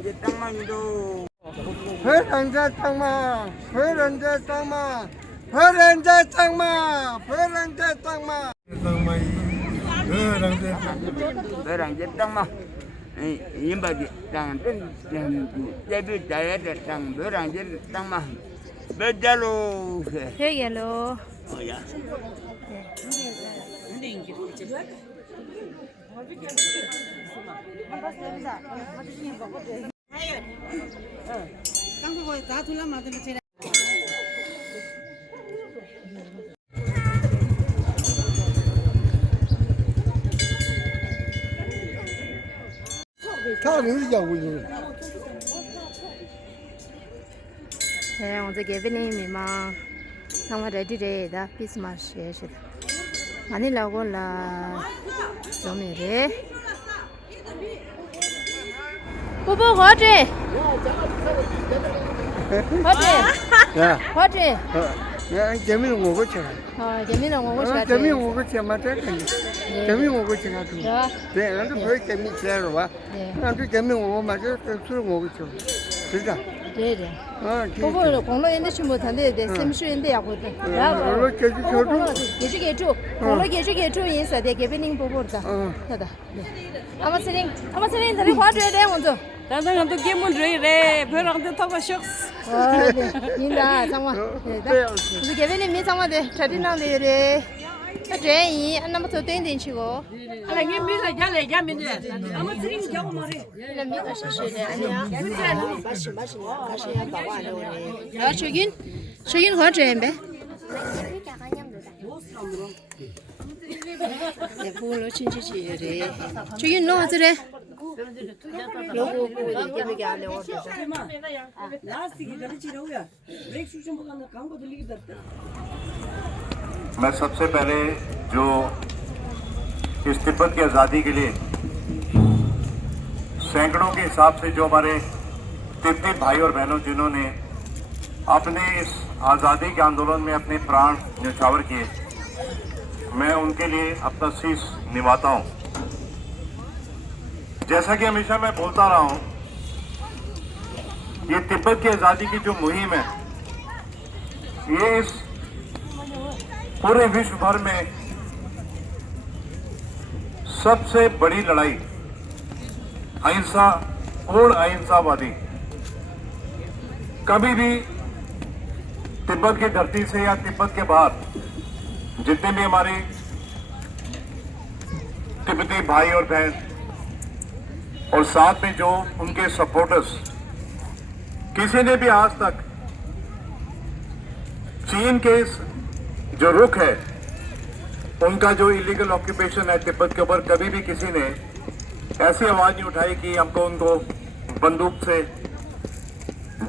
Berangkat Tangma itu. Berangkat Tangma, berangkat Tangma, berangkat Tangma, berangkat Tangma. Berangkat Tangma. Ini bagi tangan tu jadi saya datang berangkat Tangma. Berjalu. 여기로. Oh ya.他们是叫为什么？ 네, 어제 개빈이 막 상화 레디레다 비스마시에시다. 많이 나고라 좀이래. 뽀뽀 거지. 거지. 야, 거지. 야, 재미는 뭐고 쳐? 재미는 오고 싶다. 재미는 뭐고 쳐 맞다. 재미는 뭐고 쳐 가지고. 야. 네, 나도 별 재미 쳐로 봐. 네. 나도 재미는 뭐고 맞아. 술 뭐고 쳐. 진짜. 네네. 진짜. 뽀뽀 공로인데 좀 못한데 샘수인데 야고든. 그걸 계속 쳐도. 예주게 줘. 공로 예주게 줘 인사대 개빈이 뽀뽀다. 하다. 네. 아마스링 다리 화줘야 돼 먼저. 나는 또 기분 좋이래. 벼랑도 타고 쇼스. 네. 인다 상화. 네. 우리 개빈이 미 상화대 자리나네래. 저희 안나부터 땡땡치고. 아니 미가 잘래 자면돼. 아무 스님 자고 말해. 이런 미가 시시네. 아니야. 마시 가시야 나와래. 아 저긴 거제인데. 네, 볼로 친지지래. 저긴 넣어드래. 요거 이게 안에 오르자. 라스틱이 저리치려고요. 브레이크 좀 보고 광고 들리기다. मैं सबसे पहले जो इस तिब्बत की आज़ादी के लिए सैकड़ों के हिसाब से जो हमारे तिब्बती भाई और बहनों जिन्होंने अपने इस आज़ादी के आंदोलन में अपने प्राण न्यौछावर किए, मैं उनके लिए अपना शीश निभाता हूँ। जैसा कि हमेशा मैं बोलता रहा हूँ, ये तिब्बत की आज़ादी की जो मुहिम है, ये इस पूरे विश्व भर में सबसे बड़ी लड़ाई अहिंसा पूर्ण अहिंसावादी कभी भी तिब्बत की धरती से या तिब्बत के बाहर जितने भी हमारे तिब्बती भाई और बहन और साथ में जो उनके सपोर्टर्स, किसी ने भी आज तक चीन के इस जो रुख है, उनका जो इलीगल ऑक्यूपेशन है तिब्बत के ऊपर, कभी भी किसी ने ऐसी आवाज नहीं उठाई कि हमको उनको बंदूक से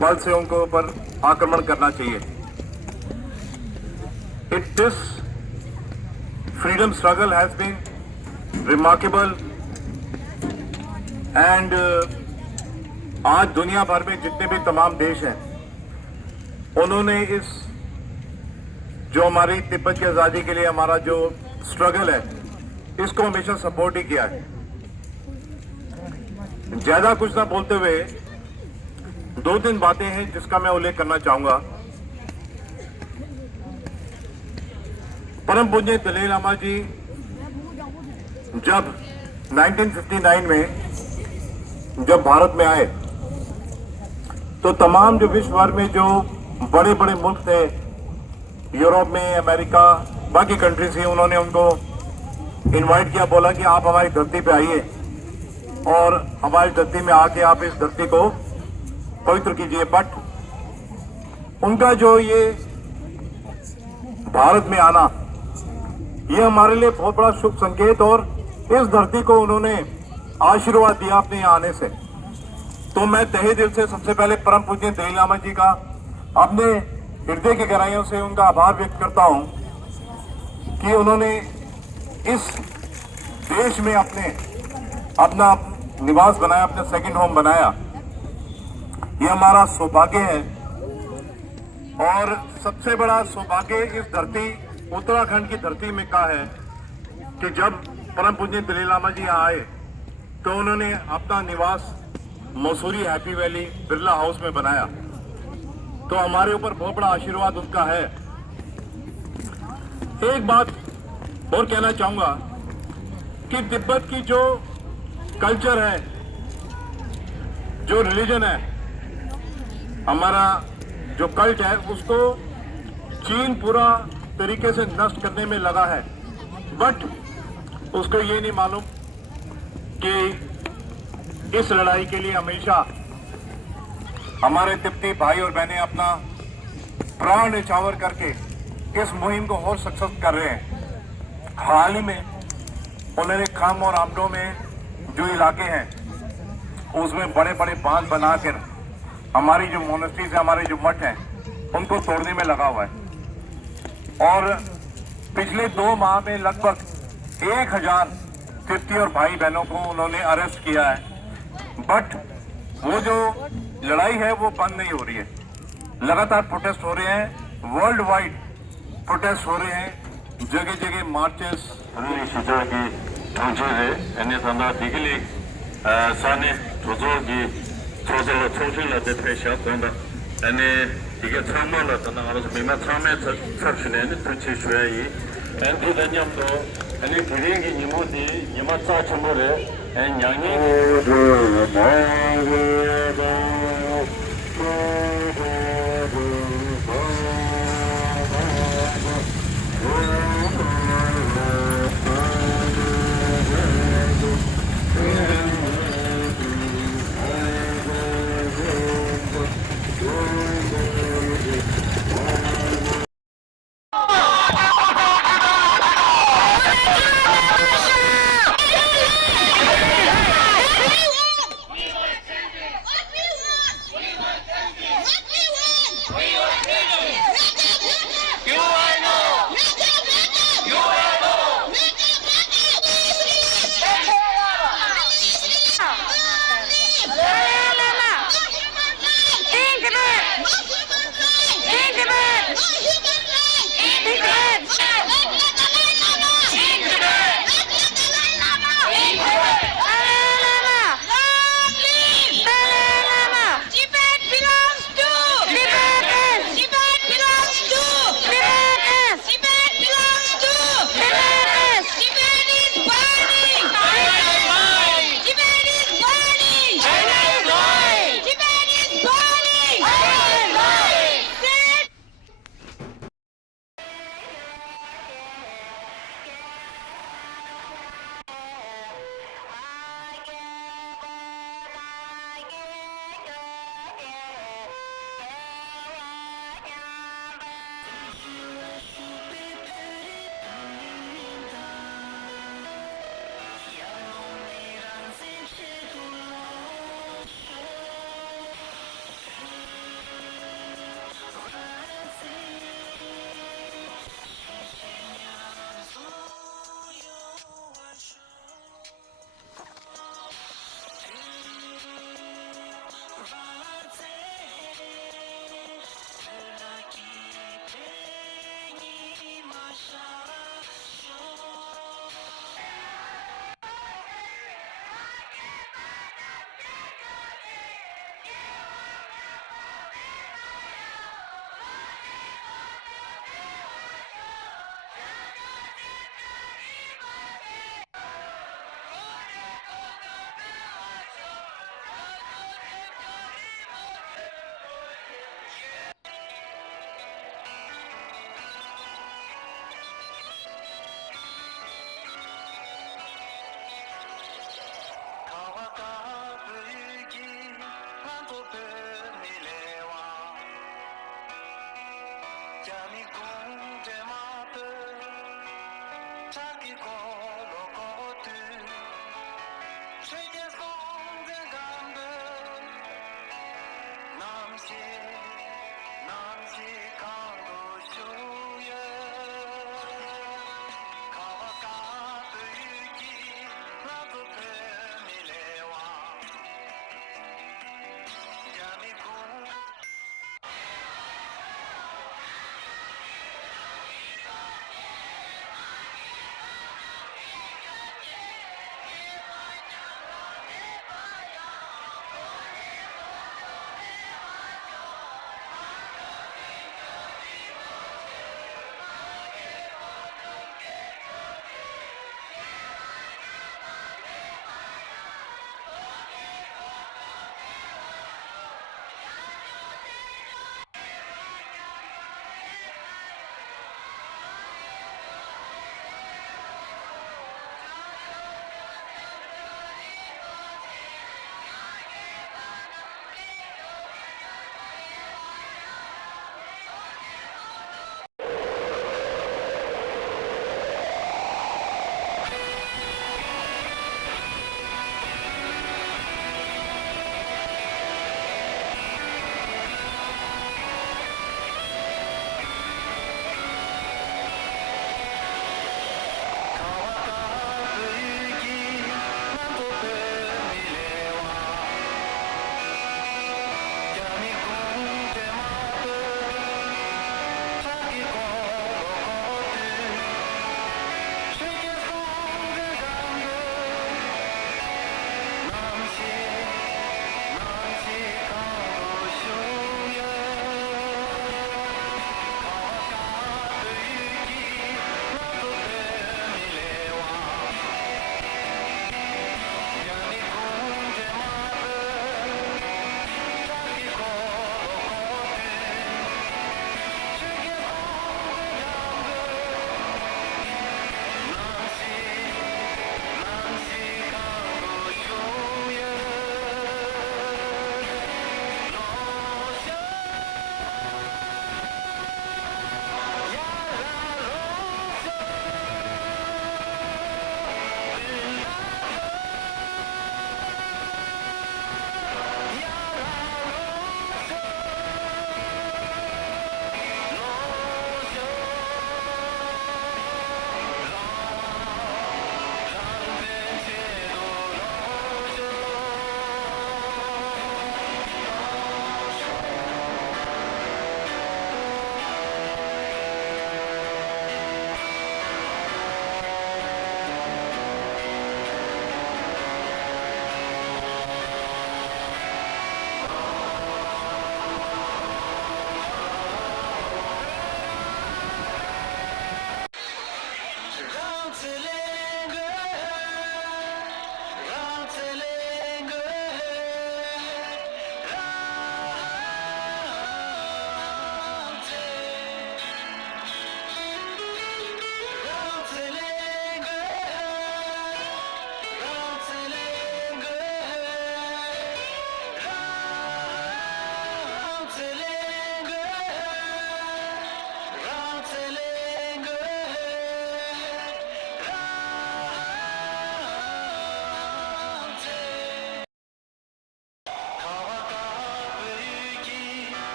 बल से उनको ऊपर आक्रमण करना चाहिए। This freedom struggle has been remarkable and आज दुनिया भर में जितने भी तमाम देश हैं, उन्होंने इस जो हमारी तिब्बत की आज़ादी के लिए हमारा जो स्ट्रगल है, इसको हमेशा सपोर्ट ही किया है। ज्यादा कुछ ना बोलते हुए 2-3 बातें हैं जिसका मैं उल्लेख करना चाहूंगा। परम पूज्य दलाई लामा जी जब 1959 में जब भारत में आए, तो तमाम जो विश्व भर में जो बड़े बड़े मुल्क थे, यूरोप में, अमेरिका, बाकी कंट्रीज थी, उन्होंने उनको इनवाइट किया, बोला कि आप हमारी धरती पे आइए और हमारी धरती में आके आप इस धरती को पवित्र कीजिए। बट उनका जो ये भारत में आना, ये हमारे लिए बहुत बड़ा शुभ संकेत, और इस धरती को उन्होंने आशीर्वाद दिया अपने यहाँ आने से। तो मैं तहे दिल से सबसे पहले परम पूज्य दलाई लामा जी का अपने हृदय की गहराइयों से उनका आभार व्यक्त करता हूं कि उन्होंने इस देश में अपना निवास बनाया, अपना सेकंड होम बनाया। ये हमारा सौभाग्य है, और सबसे बड़ा सौभाग्य इस धरती उत्तराखंड की धरती में का है कि जब परम पूज्य दलाई लामा जी यहाँ आए, तो उन्होंने अपना निवास Mussoorie happy valley Birla house में बनाया, तो हमारे ऊपर बहुत बड़ा आशीर्वाद उनका है। एक बात और कहना चाहूंगा कि तिब्बत की जो कल्चर है, जो रिलीजन है, हमारा जो कल्ट है, उसको चीन पूरा तरीके से नष्ट करने में लगा है, बट उसको ये नहीं मालूम कि इस लड़ाई के लिए हमेशा हमारे तिब्बती भाई और बहनें अपना प्राण न्यौछावर करके इस मुहिम को और सक्सेस कर रहे हैं। हाल ही में उन्होंने खम और आमडो में जो इलाके हैं उसमें बड़े बड़े बांध बनाकर हमारी जो मोनेस्ट्रीज है, हमारे जो मठ हैं, उनको तोड़ने में लगा हुआ है। और पिछले 2 माह में लगभग 1000 तिब्बती और भाई बहनों को उन्होंने अरेस्ट किया है, बट वो जो लड़ाई है वो बंद नहीं हो रही है। लगातार प्रोटेस्ट हो रहे हैं, वर्ल्ड वाइड प्रोटेस्ट हो रहे हैं, जगह जगह मार्चेस। 시절기 정치에 애니선다 디글리 산에 조조기 조절로 총실로 대표시아 본다. 아니 이게 참말로 또 나가서 미마 참에 접신에는 도치 주야이 엔티더냠도 아니 비행기 니모디 니마차 참모래 양이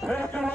Hello.